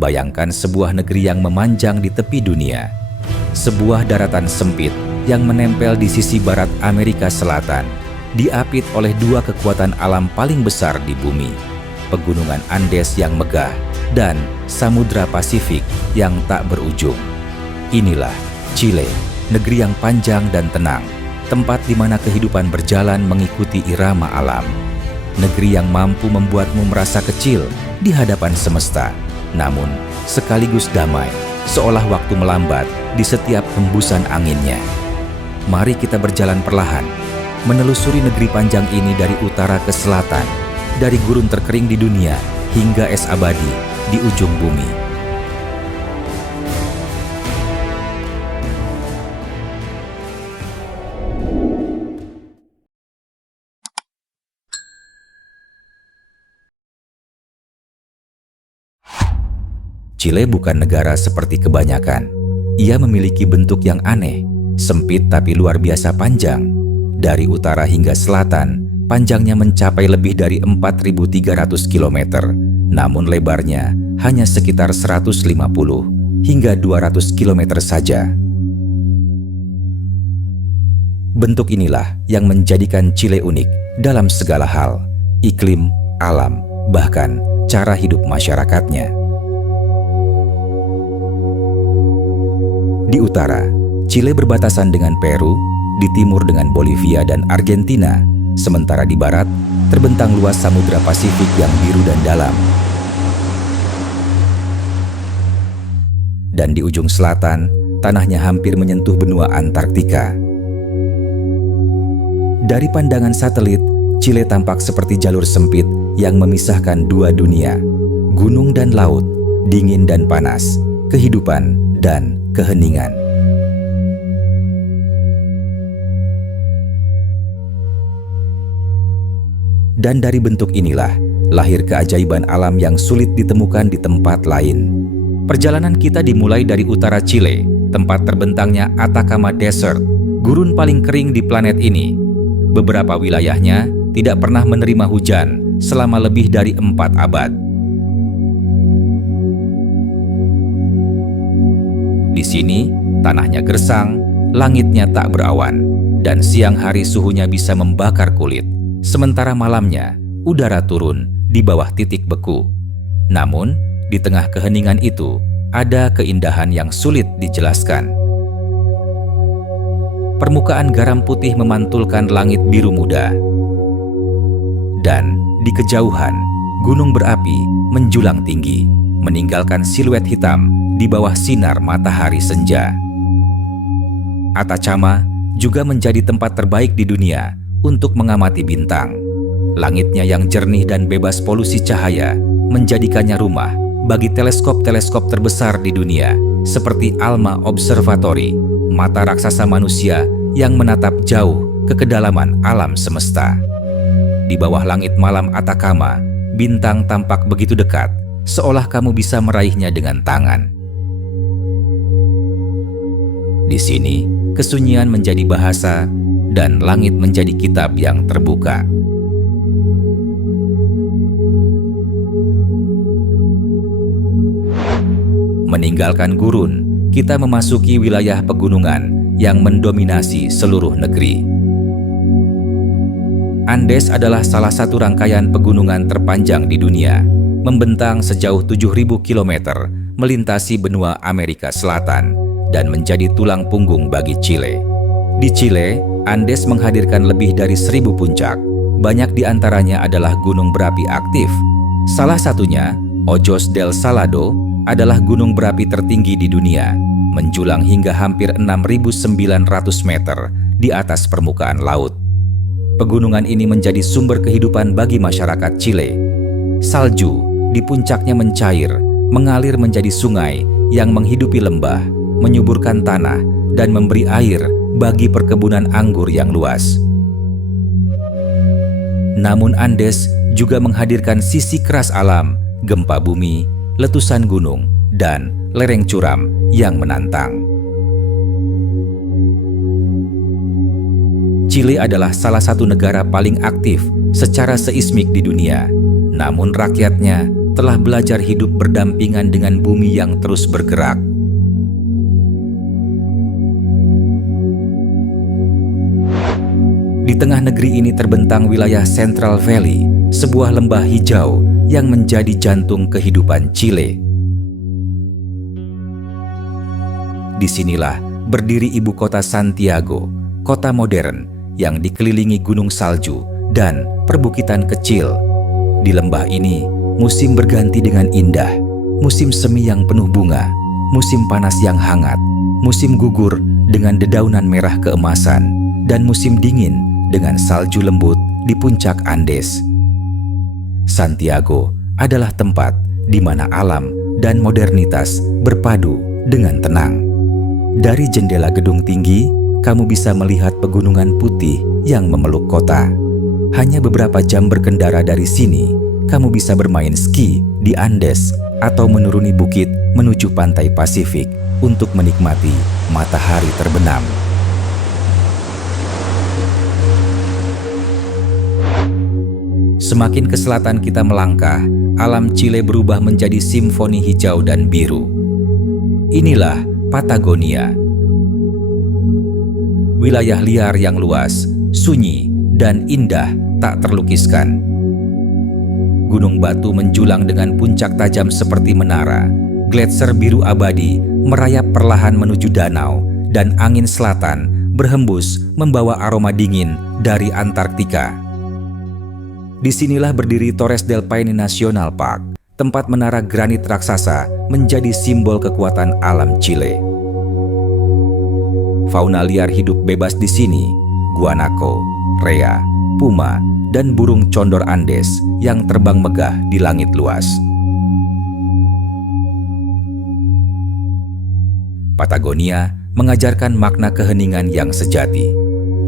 Bayangkan sebuah negeri yang memanjang di tepi dunia. Sebuah daratan sempit yang menempel di sisi barat Amerika Selatan, diapit oleh dua kekuatan alam paling besar di bumi, Pegunungan Andes yang megah dan Samudra Pasifik yang tak berujung. Inilah Chile, negeri yang panjang dan tenang, tempat di mana kehidupan berjalan mengikuti irama alam. Negeri yang mampu membuatmu merasa kecil di hadapan semesta, namun sekaligus damai, seolah waktu melambat di setiap hembusan anginnya. Mari kita berjalan perlahan, menelusuri negeri panjang ini dari utara ke selatan, dari gurun terkering di dunia hingga es abadi di ujung bumi. Chile bukan negara seperti kebanyakan. Ia memiliki bentuk yang aneh, sempit tapi luar biasa panjang. Dari utara hingga selatan, panjangnya mencapai lebih dari 4.300 km, namun lebarnya hanya sekitar 150 hingga 200 km saja. Bentuk inilah yang menjadikan Chile unik dalam segala hal, iklim, alam, bahkan cara hidup masyarakatnya. Di utara, Chile berbatasan dengan Peru, di timur dengan Bolivia dan Argentina, sementara di barat terbentang luas Samudra Pasifik yang biru dan dalam. Dan di ujung selatan, tanahnya hampir menyentuh benua Antartika. Dari pandangan satelit, Chile tampak seperti jalur sempit yang memisahkan dua dunia, gunung dan laut, dingin dan panas, kehidupan dan keheningan. Dan dari bentuk inilah lahir keajaiban alam yang sulit ditemukan di tempat lain. Perjalanan kita dimulai dari utara Chile, tempat terbentangnya Atacama Desert, gurun paling kering di planet ini. Beberapa wilayahnya tidak pernah menerima hujan selama lebih dari 4 abad. Di sini, tanahnya gersang, langitnya tak berawan, dan siang hari suhunya bisa membakar kulit, sementara malamnya udara turun di bawah titik beku. Namun, di tengah keheningan itu, ada keindahan yang sulit dijelaskan. Permukaan garam putih memantulkan langit biru muda. Dan di kejauhan, gunung berapi menjulang tinggi, meninggalkan siluet hitam di bawah sinar matahari senja. Atacama juga menjadi tempat terbaik di dunia untuk mengamati bintang. Langitnya yang jernih dan bebas polusi cahaya menjadikannya rumah bagi teleskop-teleskop terbesar di dunia, seperti ALMA Observatory, mata raksasa manusia yang menatap jauh ke kedalaman alam semesta. Di bawah langit malam Atacama, bintang tampak begitu dekat, seolah kamu bisa meraihnya dengan tangan. Di sini, kesunyian menjadi bahasa dan langit menjadi kitab yang terbuka. Meninggalkan gurun, kita memasuki wilayah pegunungan yang mendominasi seluruh negeri. Andes adalah salah satu rangkaian pegunungan terpanjang di dunia, membentang sejauh 7.000 km melintasi benua Amerika Selatan dan menjadi tulang punggung bagi Chile. Di Chile, Andes menghadirkan lebih dari 1.000 puncak. Banyak di antaranya adalah gunung berapi aktif. Salah satunya, Ojos del Salado, adalah gunung berapi tertinggi di dunia, menjulang hingga hampir 6.900 meter di atas permukaan laut. Pegunungan ini menjadi sumber kehidupan bagi masyarakat Chile. Salju di puncaknya mencair, mengalir menjadi sungai yang menghidupi lembah, menyuburkan tanah, dan memberi air bagi perkebunan anggur yang luas. Namun Andes juga menghadirkan sisi keras alam, gempa bumi, letusan gunung, dan lereng curam yang menantang. Chile adalah salah satu negara paling aktif secara seismik di dunia, namun rakyatnya telah belajar hidup berdampingan dengan bumi yang terus bergerak. Di tengah negeri ini terbentang wilayah Central Valley, sebuah lembah hijau yang menjadi jantung kehidupan Chile. Disinilah berdiri ibu kota Santiago, kota modern yang dikelilingi gunung salju dan perbukitan kecil. Di lembah ini, musim berganti dengan indah, musim semi yang penuh bunga, musim panas yang hangat, musim gugur dengan dedaunan merah keemasan, dan musim dingin dengan salju lembut di puncak Andes. Santiago adalah tempat di mana alam dan modernitas berpadu dengan tenang. Dari jendela gedung tinggi, kamu bisa melihat pegunungan putih yang memeluk kota. Hanya beberapa jam berkendara dari sini, kamu bisa bermain ski di Andes atau menuruni bukit menuju pantai Pasifik untuk menikmati matahari terbenam. Semakin ke selatan kita melangkah, alam Chile berubah menjadi simfoni hijau dan biru. Inilah Patagonia. Wilayah liar yang luas, sunyi, dan indah tak terlukiskan. Gunung batu menjulang dengan puncak tajam seperti menara, gletser biru abadi merayap perlahan menuju danau, dan angin selatan berhembus membawa aroma dingin dari Antartika. Disinilah berdiri Torres del Paine National Park, tempat menara granit raksasa menjadi simbol kekuatan alam Chile. Fauna liar hidup bebas di sini, guanaco, rea, puma, dan burung condor Andes yang terbang megah di langit luas. Patagonia mengajarkan makna keheningan yang sejati,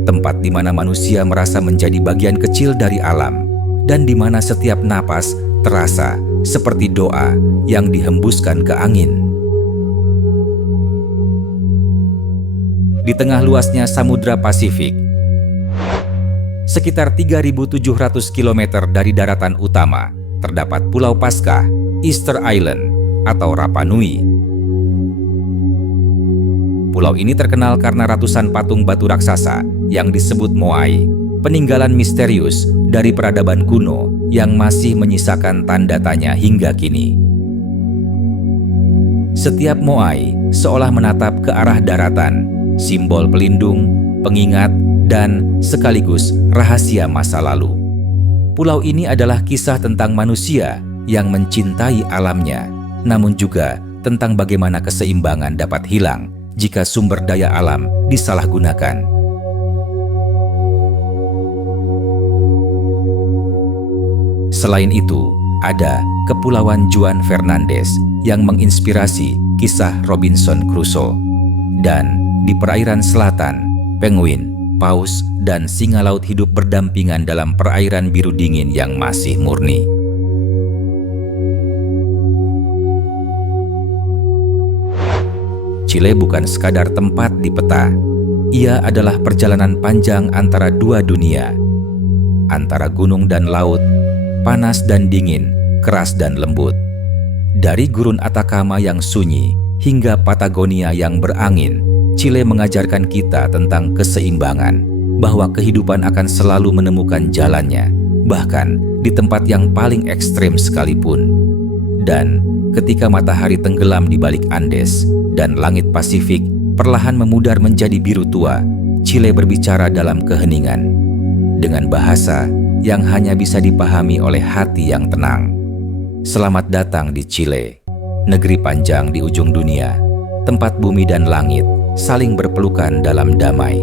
tempat di mana manusia merasa menjadi bagian kecil dari alam, dan di mana setiap napas terasa seperti doa yang dihembuskan ke angin. Di tengah luasnya Samudra Pasifik, sekitar 3.700 km dari daratan utama, terdapat Pulau Pascha, Easter Island, atau Rapa Nui. Pulau ini terkenal karena ratusan patung batu raksasa yang disebut moai, peninggalan misterius dari peradaban kuno yang masih menyisakan tanda tanya hingga kini. Setiap moai seolah menatap ke arah daratan, simbol pelindung, pengingat, dan sekaligus rahasia masa lalu. Pulau ini adalah kisah tentang manusia yang mencintai alamnya, namun juga tentang bagaimana keseimbangan dapat hilang jika sumber daya alam disalahgunakan. Selain itu, ada Kepulauan Juan Fernandez yang menginspirasi kisah Robinson Crusoe. Dan di perairan selatan, penguin, paus, dan singa laut hidup berdampingan dalam perairan biru dingin yang masih murni. Chile bukan sekadar tempat di peta. Ia adalah perjalanan panjang antara dua dunia, antara gunung dan laut, panas dan dingin, keras dan lembut. Dari gurun Atacama yang sunyi hingga Patagonia yang berangin, Chile mengajarkan kita tentang keseimbangan, bahwa kehidupan akan selalu menemukan jalannya, bahkan di tempat yang paling ekstrem sekalipun. Dan ketika matahari tenggelam di balik Andes dan langit Pasifik perlahan memudar menjadi biru tua, Chile berbicara dalam keheningan, dengan bahasa yang hanya bisa dipahami oleh hati yang tenang. Selamat datang di Chile, negeri panjang di ujung dunia, tempat bumi dan langit saling berpelukan dalam damai.